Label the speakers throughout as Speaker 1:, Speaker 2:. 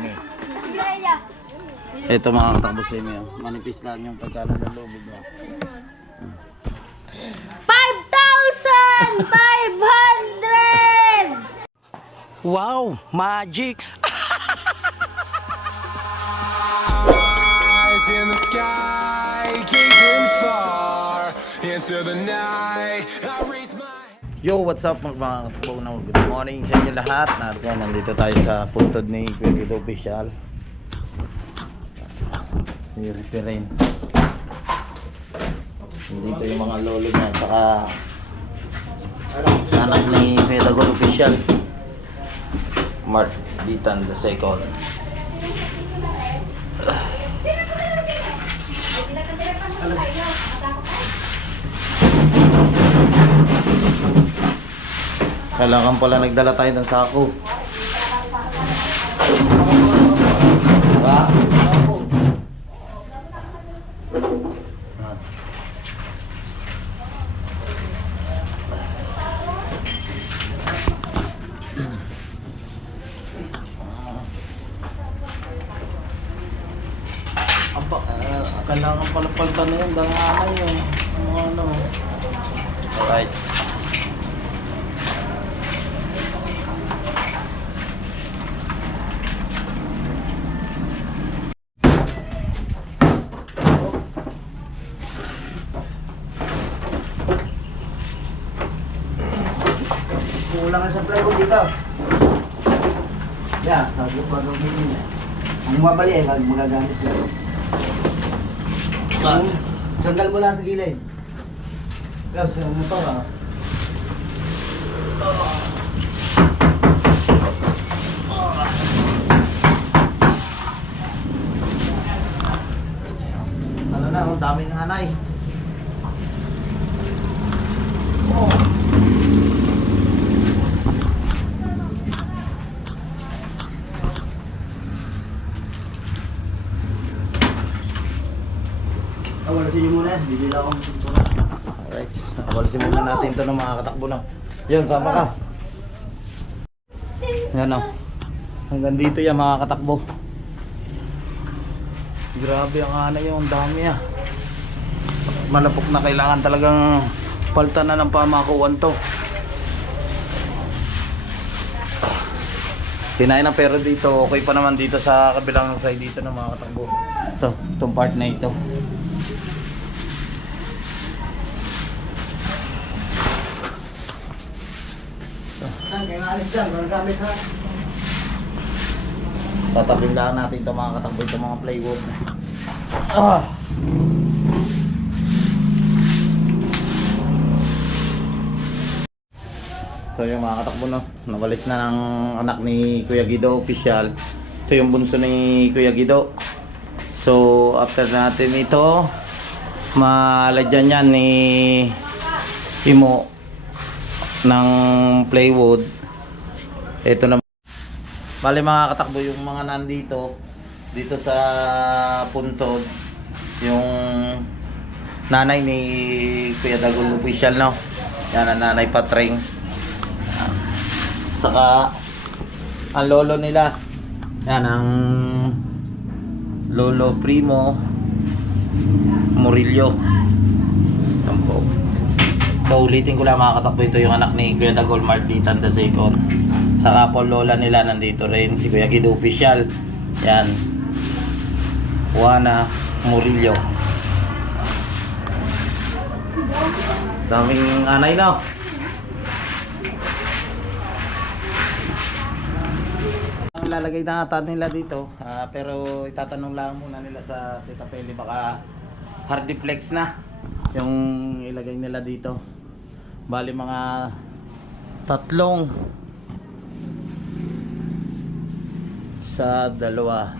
Speaker 1: Semi. Ito mga katakbo Semi. oh. Manipis lang yung pagkano ng lubid. Oh.
Speaker 2: 5,500!
Speaker 3: Wow, magic!
Speaker 4: eyes in the sky, gazing far into the night. I raise
Speaker 1: Yo, what's up mga mga na Good morning sa inyo lahat. Narito, nandito tayo sa puntod ni Guido Official. I-referin. Dito yung mga lolo niya. Saka anak ni Dagol Official. Mark Ditan the second. Kailangan pala nagdala tayo ng sako. Diba? Aba, ah, kailangan pala palitan na yun. Danganan yun. Mga ano. Alright.
Speaker 3: Kulang ang supply ko dito. Yeah, sabi ko gagawin niya. Ang mabali ay mag magagamit yan.
Speaker 1: Ah.
Speaker 3: Sanggal mo lang sa gilid. Yeah, sa ano to ah.
Speaker 1: Ano na, ang daming anay.
Speaker 3: Awalasin niyo muna. Bibila akong pintura.
Speaker 1: Alright, abalisin muna natin ito ng mga katakbo na. Yan, sama ka. Yan o. Hanggang dito yan mga katakbo. Grabe ang anay yung dami ah. Malapok na kailangan talagang palta na ng pamakuan to. Kinain na pero dito, okay pa naman dito sa kabilang side dito ng mga katakbo. Ito, itong part na ito.
Speaker 3: Ang kaya alis dyan, magagamit ha.
Speaker 1: Lang natin itong mga katakbo itong mga plywood. Ah! So yung mga katakbo no, nabalis na ng anak ni Kuya Guido official. Ito yung bunso ni Kuya Guido. So after natin ito, malagyan yan ni Imo ng plywood. Ito na Bali mga katakbo yung mga nandito dito sa puntod yung nanay ni Kuya Dagol official no. Yan ang nanay Patring. Saka ang lolo nila. Yan ang Lolo Primo Murillo. Yan. So ulitin ko lang mga katakbo ito yung anak ni Kuya Dagol Marlitan the second. Saka po lola nila nandito rin si Kuya Guido Official. Yan. Juana Murillo. Daming anay na. Ang lalagay na ata nila dito, ah, pero itatanong lang muna nila sa Tita Peli baka hardiplex na yung ilagay nila dito. Bali mga tatlong sa dalawa.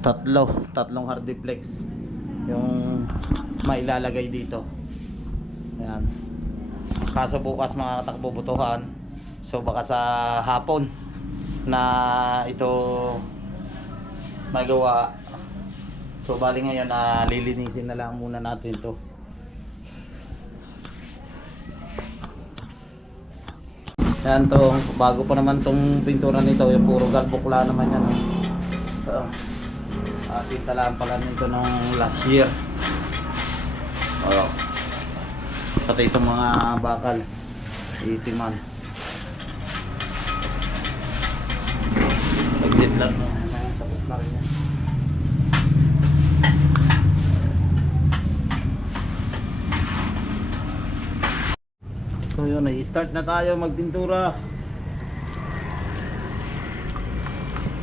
Speaker 1: Tatlo tatlong hardiplex yung mailalagay dito. Ayan. Kaso bukas mga katakbo butuhan. So baka sa hapon na ito magawa. So bali ngayon na lilinisin na lang muna natin to Yan to, bago pa naman tong pintura nito, yung puro galbukla naman yan. oh. Uh, uh, pintalaan pala nito nung last year. Oh. Pati itong mga bakal. Itiman. Pagdit lang. Ayan, Tapos na rin yan. Yun, i-start na tayo magpintura.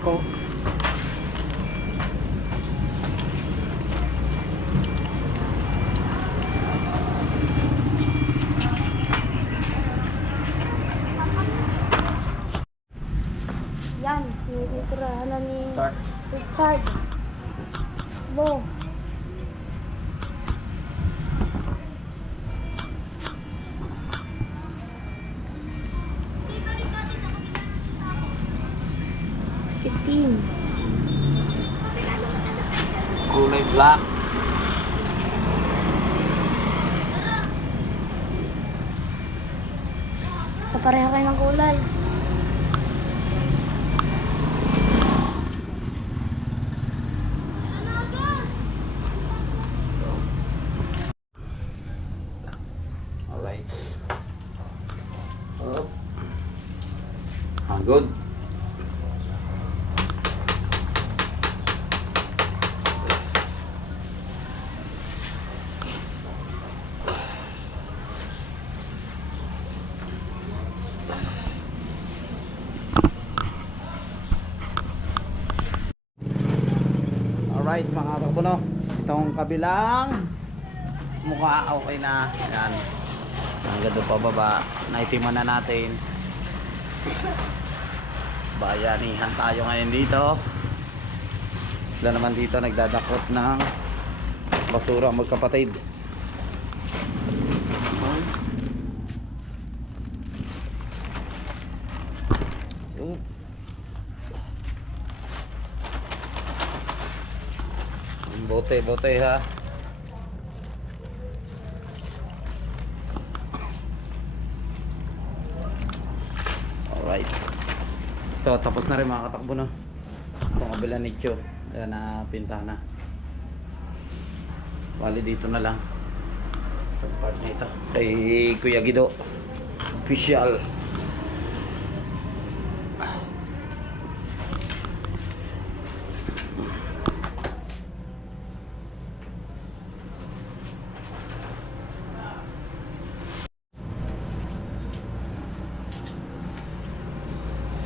Speaker 1: Ko.
Speaker 2: Yan, tinitirahan na ni
Speaker 1: Start.
Speaker 2: Richard. Bo. Kapareha kayo ng kulay.
Speaker 1: Alright. Up. Ah, good. Mga kapuno. Itong kabilang mukha okay na. Yan. Hanggang doon pababa. Naitiman na natin. Bayanihan tayo ngayon dito. Sila naman dito nagdadakot ng basura magkapatid. Oop. Bote, bote ha. Alright. Ito, tapos na rin mga katakbo no. Itong kabila nicho. Ayan na pinta na. Bali dito na lang. Itong part na ito. Kay Kuya Gido. Official.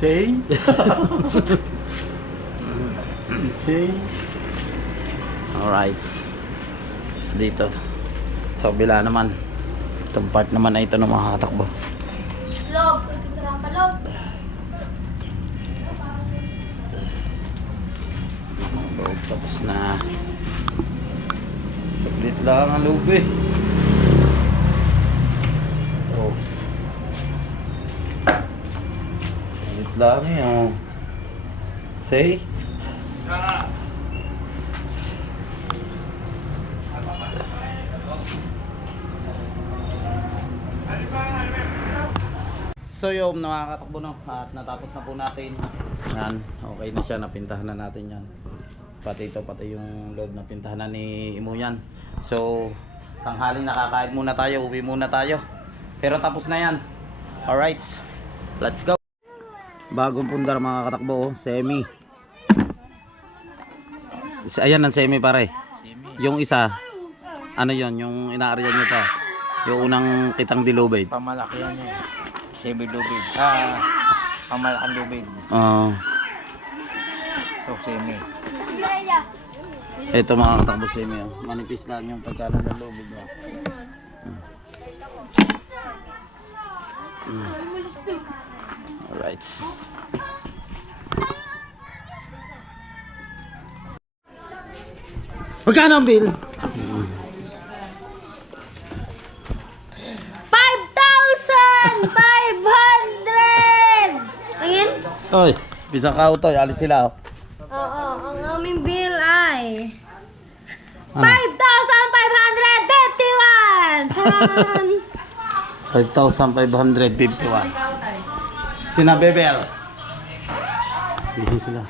Speaker 5: Say. Say.
Speaker 1: Alright. Is dito. Sa kabila naman. Itong part naman na ito ng mga.
Speaker 2: Tira pa loob.
Speaker 1: Loob tapos na. Saglit lang ang loob eh. Oh. Eh oh. Say. So yung nakakatakbo no at natapos na po natin. Yan, okay na siya, napintahan na natin yan. Pati ito, pati yung loob na pintahan na ni Imo yan. So, tanghaling nakakain muna tayo, uwi muna tayo. Pero tapos na yan. Alright, let's go. Bagong pundar mga katakbo, oh, semi. Ayan ang semi pare. Yung isa, ano yon yung inaaryan nyo pa. Yung unang kitang dilubid.
Speaker 3: Pamalaki yan eh. Semi lubid. Ah, pamalaking lubid.
Speaker 1: Ah.
Speaker 3: Ito, semi.
Speaker 1: Ito mga katakbo semi, oh. manipis lang yung pagkano ng lubid. Oh. Mm. Mm. Alright. Magkano ang bill?
Speaker 2: 5,500! Tingin?
Speaker 1: Oy, bisang ka to, alis sila. Oh.
Speaker 2: Oo, ang aming bill ay
Speaker 1: Ah.
Speaker 2: 5,551! Taran!
Speaker 1: 5,551. Sina Bebel. Busy sila.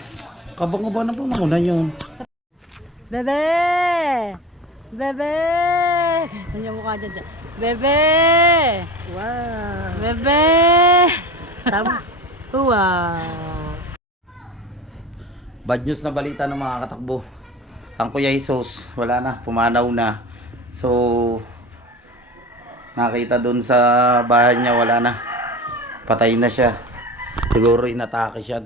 Speaker 1: Kabang-aba na po mauna yun.
Speaker 6: Bebe! Bebe! Ganyan yung mukha dyan dyan. Bebe! Wow! Bebe! Tama. Wow!
Speaker 1: Bad news na balita ng mga katakbo. Ang Kuya Jesus, wala na, pumanaw na. So, nakita doon sa bahay niya, wala na. Patay na siya. Siguro inatake siya.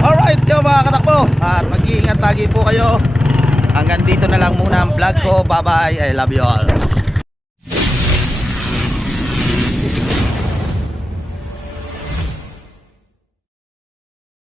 Speaker 1: Alright, yo mga katakbo. At mag-iingat lagi po kayo. Hanggang dito na lang muna ang vlog ko. Bye-bye. I love you all.